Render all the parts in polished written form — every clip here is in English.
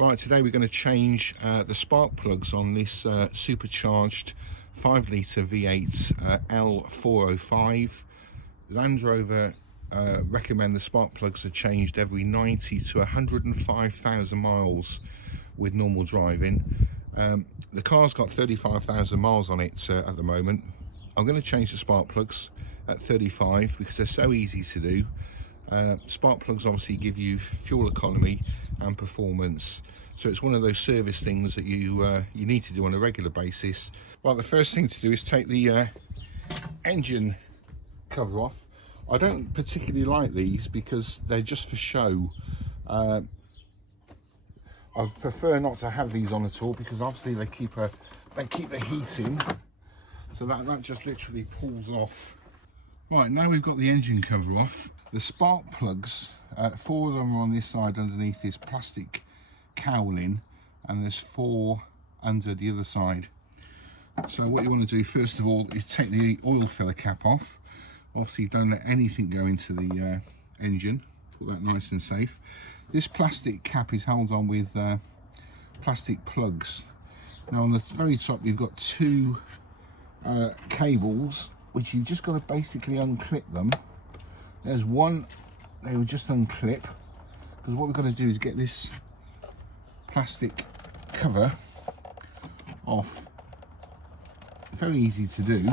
Right, today we're going to change the spark plugs on this supercharged 5-litre V8 L405. Land Rover recommend the spark plugs are changed every 90 to 105,000 miles with normal driving. The car's got 35,000 miles on it at the moment. I'm going to change the spark plugs at 35 because they're so easy to do. Spark plugs obviously give you fuel economy and performance, so it's one of those service things that you need to do on a regular basis. Well, the first thing to do is take the engine cover off. I don't particularly like these because they're just for show. I prefer not to have these on at all because obviously they keep the heat in, so that just literally pulls off. Right, now we've got the engine cover off. The spark plugs, 4 of them are on this side underneath this plastic cowling, and there's 4 under the other side. So what you want to do first of all is take the oil filler cap off. Obviously don't let anything go into the engine, put that nice and safe. This plastic cap is held on with plastic plugs. Now on the very top you've got 2 cables, which you've just got to basically unclip them. There's one, they will just unclip, because what we're going to do is get this plastic cover off. Very easy to do,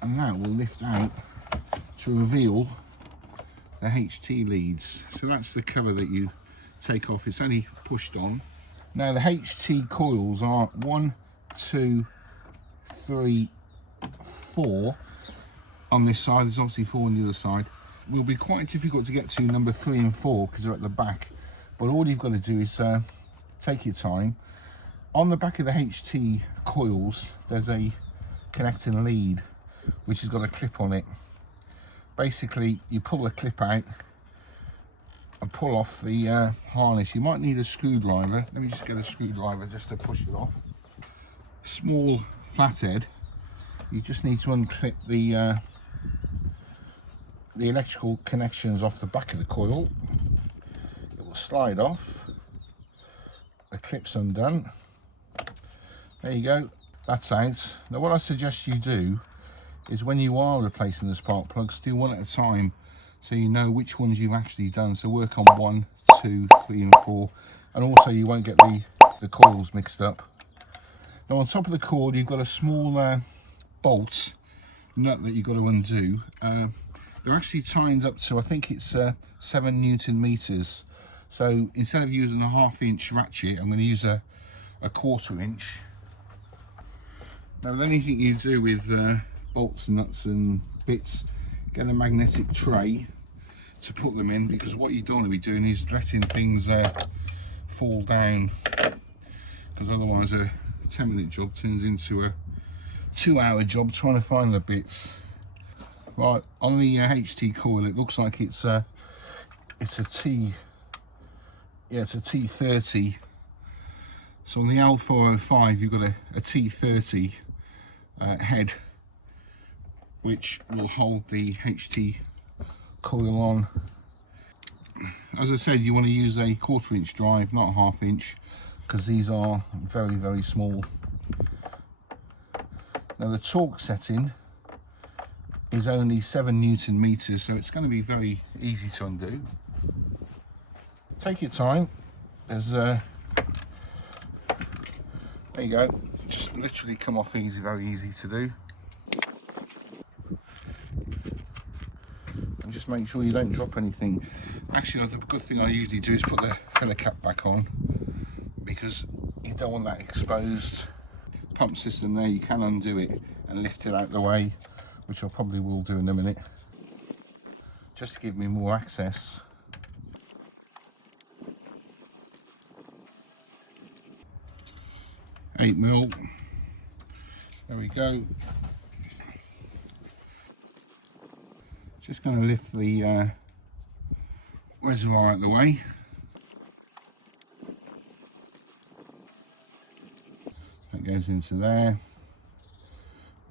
and that will lift out to reveal the HT leads. So that's the cover that you take off. It's only pushed on. Now the HT coils are 1, 2, 3, 4 on this side. There's obviously 4 on the other side. It will be quite difficult to get to number 3 and 4 because they're at the back, but all you've got to do is take your time. On the back of the HT coils there's a connecting lead which has got a clip on it. Basically you pull the clip out and pull off the harness. You might need a screwdriver. Let me just get a screwdriver just to push it off. Small flathead. You just need to unclip the electrical connections off the back of the coil. It will slide off. The clip's undone. There you go, that's out. Now what I suggest you do is when you are replacing the spark plugs, do 1 at a time so you know which ones you've actually done. So work on 1, 2, 3 and 4, and also you won't get the coils mixed up. Now on top of the cord you've got a small bolt nut that you've got to undo. They're actually timed up to, I think it's 7 Newton meters. So instead of using a 1/2 inch ratchet, I'm going to use a 1/4 inch. Now with anything you do with bolts, nuts and bits, get a magnetic tray to put them in, because what you don't want to be doing is letting things fall down, because otherwise a 10-minute job turns into a 2-hour job trying to find the bits. Right, on the HT coil it looks like it's a T30. So on the L405 you've got a T30 head which will hold the HT coil on. As I said, you want to use a 1/4 inch drive, not a 1/2 inch, because these are very, very small. Now the torque setting is only 7 Newton meters, so it's going to be very easy to undo. Take your time. There's there you go, just literally come off easy, very easy to do. And just make sure you don't drop anything. Actually, the good thing I usually do is put the filler cap back on, because you don't want that exposed. Pump system there, you can undo it and lift it out the way, which I probably will do in a minute, just to give me more access. $8mm. There we go. Just going to lift the reservoir out of the way. That goes into there.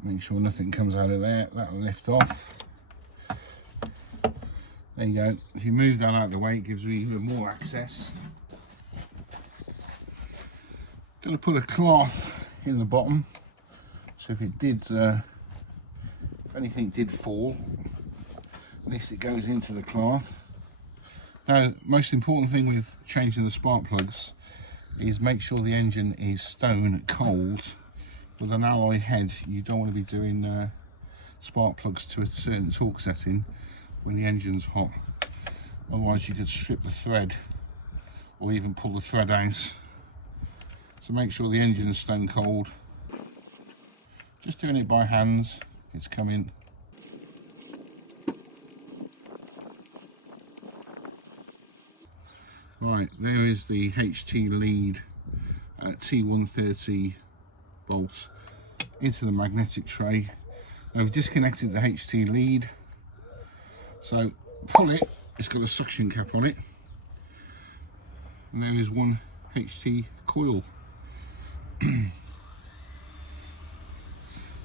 Make sure nothing comes out of there. That will lift off. There you go. If you move that out of the way, it gives you even more access. Going to put a cloth in the bottom, so if it did, if anything did fall, at least it goes into the cloth. Now, most important thing with changing the spark plugs is make sure the engine is stone cold. With an alloy head, you don't want to be doing spark plugs to a certain torque setting when the engine's hot. Otherwise you could strip the thread or even pull the thread out. So make sure the engine is stone cold. Just doing it by hands, it's coming. Right, there is the HT lead T130 bolt into the magnetic tray. I've disconnected the HT lead, so pull it, it's got a suction cap on it, and there is one HT coil.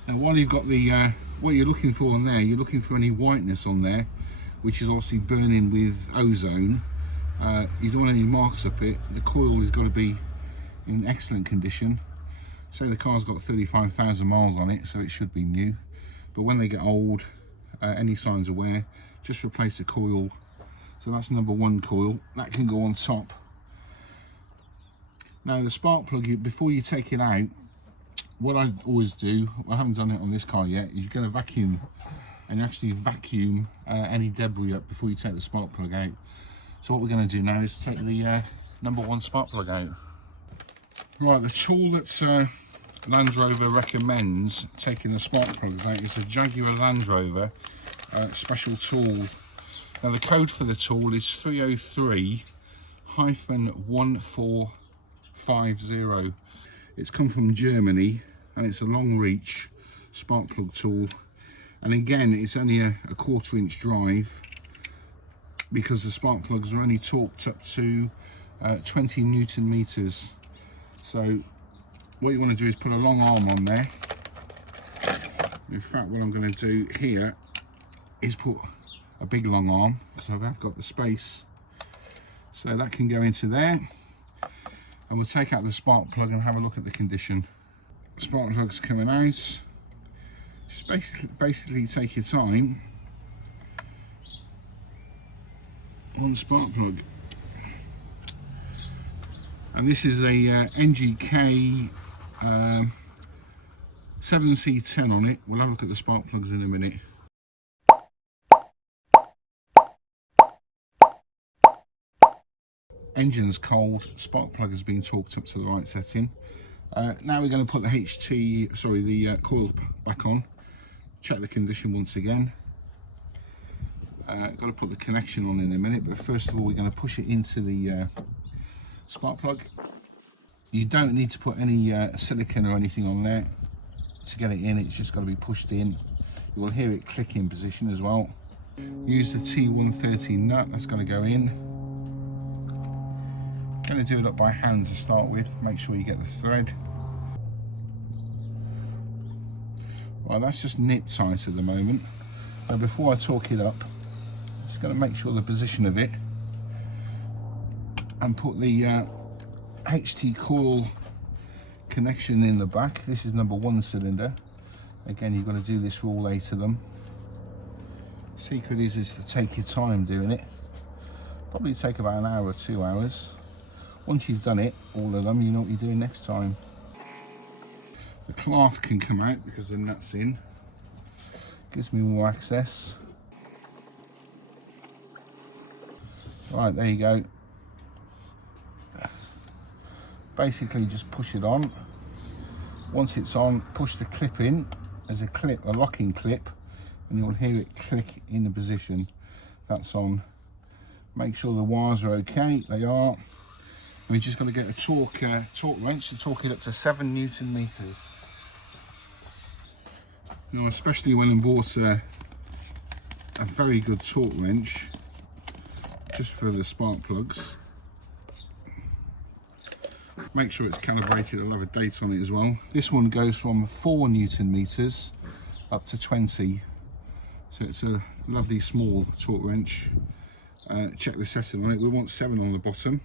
Now while you've got the what you're looking for on there, you're looking for any whiteness on there, which is obviously burning with ozone. You don't want any marks up it. The coil has got to be in excellent condition. Say the car's got 35,000 miles on it, so it should be new, but when they get old, any signs of wear, just replace the coil. So that's number one coil, that can go on top. Now the spark plug, before you take it out, what I always do, I haven't done it on this car yet, is you're going to vacuum and actually vacuum any debris up before you take the spark plug out. So what we're going to do now is take the number one spark plug out. Right, the tool that Land Rover recommends taking the spark plugs out is a Jaguar Land Rover special tool. Now the code for the tool is 303-1450. It's come from Germany and it's a long reach spark plug tool. And again, it's only a 1/4 inch drive because the spark plugs are only torqued up to 20 Newton meters. So what you want to do is put a long arm on there. In fact, what I'm going to do here is put a big long arm, because I've got the space, so that can go into there. And we'll take out the spark plug and have a look at the condition. Spark plug's coming out. Just basically take your time. One spark plug. And this is a NGK 7C10 on it. We'll have a look at the spark plugs in a minute. Engine's cold, spark plug has been torqued up to the right setting. Now we're going to put the coil back on. Check the condition once again. Got to put the connection on in a minute, but first of all we're going to push it into the spark plug. You don't need to put any silicone or anything on there to get it in, it's just got to be pushed in. You will hear it click in position as well. Use the T130 nut, that's going to go in. Going to do it up by hand to start with, make sure you get the thread. Well, that's just nip tight at the moment. Now before I torque it up, I'm just going to make sure the position of it and put the HT coil connection in the back. This is number one cylinder. Again, you've got to do this for all 8 of them. Secret is to take your time doing it. Probably take about an hour or 2 hours. Once you've done it, all of them, you know what you're doing next time. The cloth can come out because the nut's in. Gives me more access. Right, there you go. Basically just push it on. Once it's on, push the clip in. There's a clip, a locking clip, and you'll hear it click in the position. That's on. Make sure the wires are okay, they are. And we just got to get a torque wrench to torque it up to 7 Newton meters. Now, especially when I bought a very good torque wrench, just for the spark plugs. Make sure it's calibrated, I'll have a date on it as well. This one goes from 4 Newton meters up to 20. So it's a lovely small torque wrench. Check the setting on it, we want 7 on the bottom.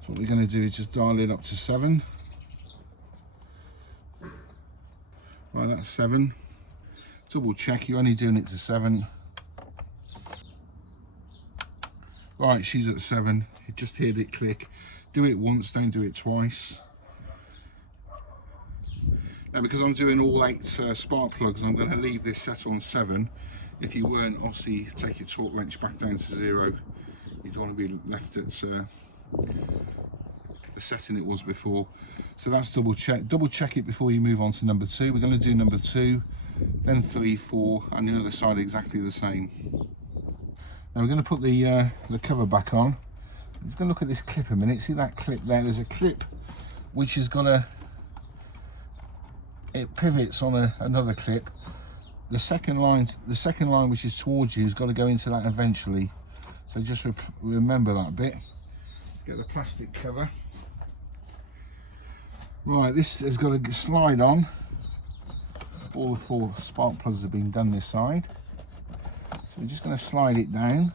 So what we're going to do is just dial it up to 7. Right, that's 7. Double check, you're only doing it to 7. Right, she's at 7. You just heard it click. Do it once, don't do it twice. Now, because I'm doing all 8 spark plugs, I'm going to leave this set on 7. If you weren't, obviously take your torque wrench back down to 0. You don't want to be left at the setting it was before. So that's double check. Double check it before you move on to number 2. We're going to do number 2, then 3, 4, and the other side exactly the same. Now we're going to put the cover back on. We're going to look at this clip a minute. See that clip there? There's a clip which has got it pivots on another clip. The second line which is towards you has got to go into that eventually. So just remember that bit. Get the plastic cover. Right, this has got to slide on. All the 4 spark plugs have been done this side. So we're just going to slide it down.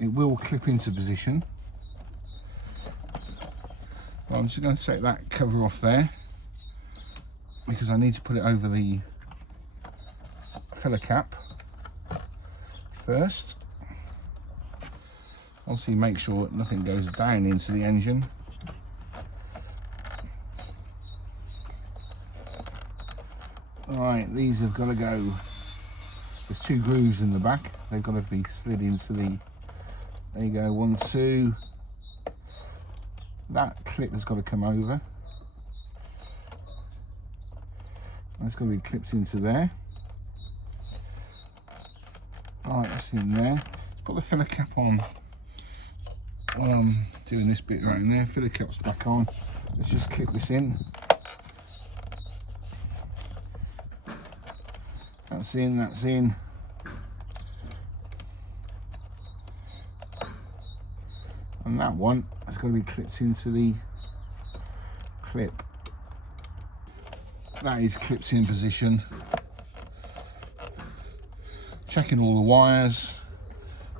It will clip into position. Well, I'm just going to take that cover off there because I need to put it over the filler cap first. Obviously make sure that nothing goes down into the engine. Right, these have got to go. There's 2 grooves in the back. They've got to be slid into the, there you go, 1, 2. That clip has got to come over. That's got to be clipped into there. Right, that's in there. Let's put the filler cap on. While I'm doing this bit around there, filler cap's back on. Let's just clip this in. That's in, that's in. And that one has got to be clipped into the clip. That is clipped in position. Checking all the wires.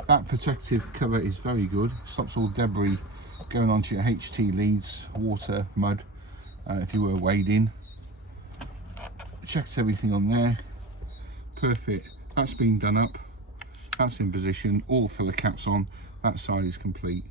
That protective cover is very good. Stops all debris going onto your HT leads, water, mud, if you were wading. Checked everything on there. Perfect. That's been done up. That's in position. All filler caps on. That side is complete.